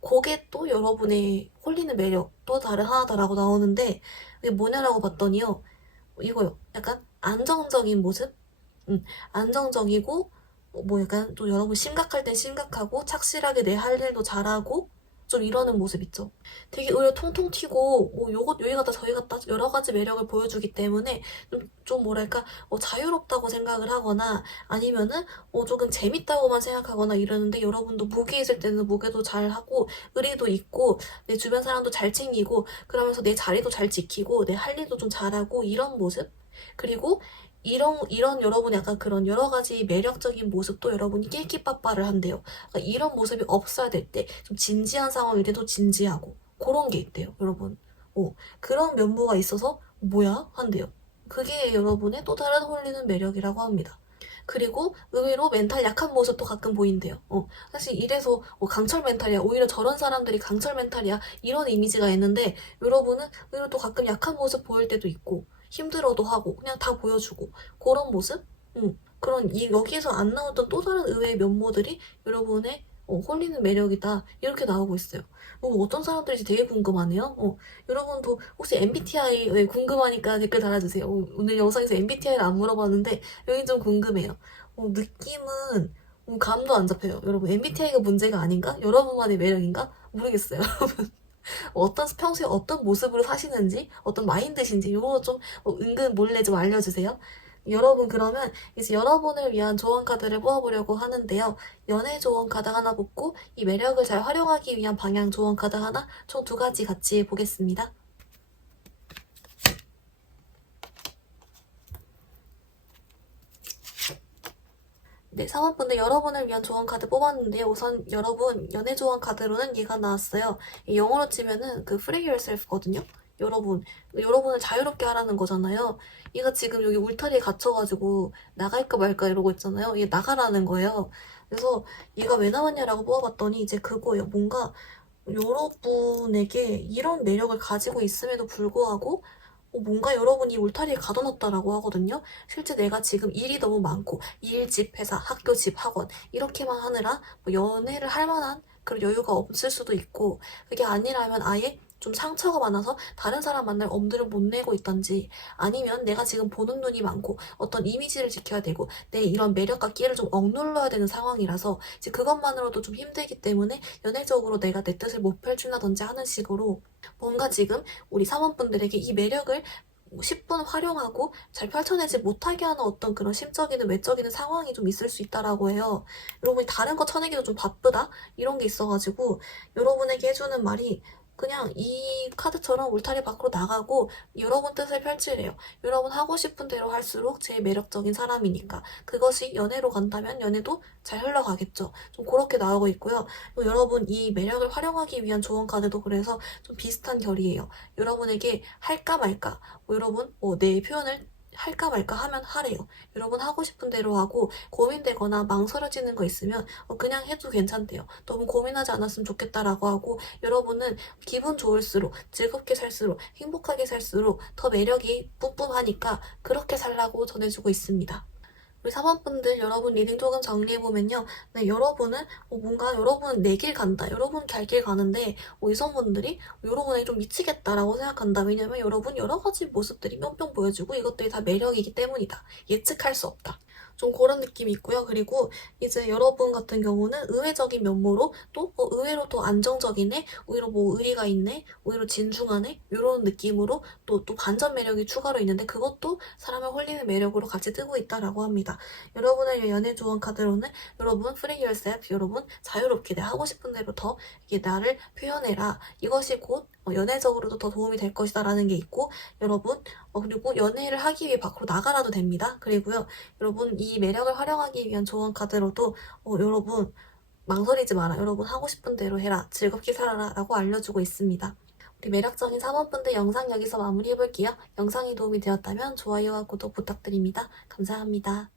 그게 또 여러분의 홀리는 매력 또 다른 하나다라고 나오는데 이게 뭐냐라고 봤더니요. 이거요. 약간 안정적인 모습? 안정적이고, 뭐 약간 또 여러분 심각할 땐 심각하고, 착실하게 내 할 일도 잘하고, 좀 이러는 모습 있죠. 되게 의외로 통통 튀고, 여기 갔다 저기 갔다 여러 가지 매력을 보여주기 때문에 좀 뭐랄까, 자유롭다고 생각을 하거나, 아니면은, 조금 재밌다고만 생각하거나 이러는데, 여러분도 무게 있을 때는 무게도 잘 하고, 의리도 있고, 내 주변 사람도 잘 챙기고, 그러면서 내 자리도 잘 지키고, 내 할 일도 좀 잘하고, 이런 모습? 그리고, 이런 여러분의 약간 그런 여러 가지 매력적인 모습도 여러분이 낄끼빠빠를 한대요. 그러니까 이런 모습이 없어야 될 때, 좀 진지한 상황일 때도 진지하고, 그런 게 있대요, 여러분. 그런 면모가 있어서, 뭐야? 한대요. 그게 여러분의 또 다른 홀리는 매력이라고 합니다. 그리고 의외로 멘탈 약한 모습도 가끔 보인대요. 사실 이래서 강철 멘탈이야. 오히려 저런 사람들이 강철 멘탈이야. 이런 이미지가 있는데 여러분은 의외로 또 가끔 약한 모습 보일 때도 있고 힘들어도 하고 그냥 다 보여주고 그런 모습? 그런 여기에서 안 나왔던 또 다른 의외의 면모들이 여러분의 홀리는 매력이다. 이렇게 나오고 있어요. 어떤 사람들인지 되게 궁금하네요. 여러분도 혹시 MBTI 궁금하니까 댓글 달아주세요. 오늘 영상에서 MBTI를 안 물어봤는데 여기 좀 궁금해요. 느낌은 감도 안 잡혀요. 여러분 MBTI가 문제가 아닌가? 여러분만의 매력인가? 모르겠어요. 평소에 어떤 모습으로 사시는지, 어떤 마인드신지, 이거 좀 은근 몰래 좀 알려주세요. 여러분, 그러면 이제 여러분을 위한 조언 카드를 뽑아보려고 하는데요. 연애 조언 카드 하나 뽑고, 이 매력을 잘 활용하기 위한 방향 조언 카드 하나, 총 2가지 같이 보겠습니다. 네, 사원분들 여러분을 위한 조언 카드 뽑았는데요. 우선 여러분 연애 조언 카드로는 얘가 나왔어요. 영어로 치면은 그 free yourself거든요. 여러분을 자유롭게 하라는 거잖아요. 얘가 지금 여기 울타리에 갇혀가지고 나갈까 말까 이러고 있잖아요. 얘 나가라는 거예요. 그래서 얘가 왜 나왔냐라고 뽑아봤더니 이제 그거예요. 뭔가 여러분에게 이런 매력을 가지고 있음에도 불구하고 뭔가 여러분이 울타리에 가둬놨다라고 하거든요. 실제 내가 지금 일이 너무 많고 일, 집, 회사, 학교, 집, 학원 이렇게만 하느라 연애를 할 만한 그런 여유가 없을 수도 있고 그게 아니라면 아예 좀 상처가 많아서 다른 사람 만날 엄두를 못 내고 있던지 아니면 내가 지금 보는 눈이 많고 어떤 이미지를 지켜야 되고 내 이런 매력과 끼를 좀 억눌러야 되는 상황이라서 이제 그것만으로도 좀 힘들기 때문에 연애적으로 내가 내 뜻을 못 펼친다든지 하는 식으로 뭔가 지금 우리 사원분들에게 이 매력을 10분 활용하고 잘 펼쳐내지 못하게 하는 어떤 그런 심적이든 외적이든 상황이 좀 있을 수 있다라고 해요. 여러분이 다른 거 쳐내기도 좀 바쁘다? 이런 게 있어가지고 여러분에게 해주는 말이 그냥 이 카드처럼 울타리 밖으로 나가고 여러분 뜻을 펼치래요. 여러분 하고 싶은 대로 할수록 제일 매력적인 사람이니까 그것이 연애로 간다면 연애도 잘 흘러가겠죠. 좀 그렇게 나오고 있고요. 여러분 이 매력을 활용하기 위한 조언 카드도 그래서 좀 비슷한 결이에요. 여러분에게 할까 말까 여러분 내 표현을 할까 말까 하면 하래요. 여러분 하고 싶은 대로 하고 고민되거나 망설여지는 거 있으면 그냥 해도 괜찮대요. 너무 고민하지 않았으면 좋겠다라고 하고 여러분은 기분 좋을수록 즐겁게 살수록 행복하게 살수록 더 매력이 뿜뿜하니까 그렇게 살라고 전해주고 있습니다. 우리 사모분들 여러분 리딩 조금 정리해보면요. 네, 여러분은 뭔가 여러분은 내 길 간다. 여러분 갈 길 가는데 이성분들이 여러분에게 좀 미치겠다라고 생각한다. 왜냐면 여러분 여러 가지 모습들이 뿅뿅 보여주고 이것들이 다 매력이기 때문이다. 예측할 수 없다. 좀 그런 느낌이 있고요. 그리고 이제 여러분 같은 경우는 의외적인 면모로 또 의외로 더 안정적이네, 오히려 의리가 있네, 오히려 진중하네 이런 느낌으로 또 반전 매력이 추가로 있는데 그것도 사람을 홀리는 매력으로 같이 뜨고 있다라고 합니다. 여러분의 연애 조언 카드로는 여러분 free yourself, 여러분 자유롭게 내 하고 싶은 대로 더 이게 나를 표현해라. 이것이 곧 연애적으로도 더 도움이 될 것이다라는 게 있고 여러분 그리고 연애를 하기 위해 밖으로 나가라도 됩니다. 그리고요. 여러분 이 매력을 활용하기 위한 조언 카드로도 여러분 망설이지 마라. 여러분 하고 싶은 대로 해라. 즐겁게 살아라. 라고 알려주고 있습니다. 우리 매력적인 3원분들 영상 여기서 마무리해볼게요. 영상이 도움이 되었다면 좋아요와 구독 부탁드립니다. 감사합니다.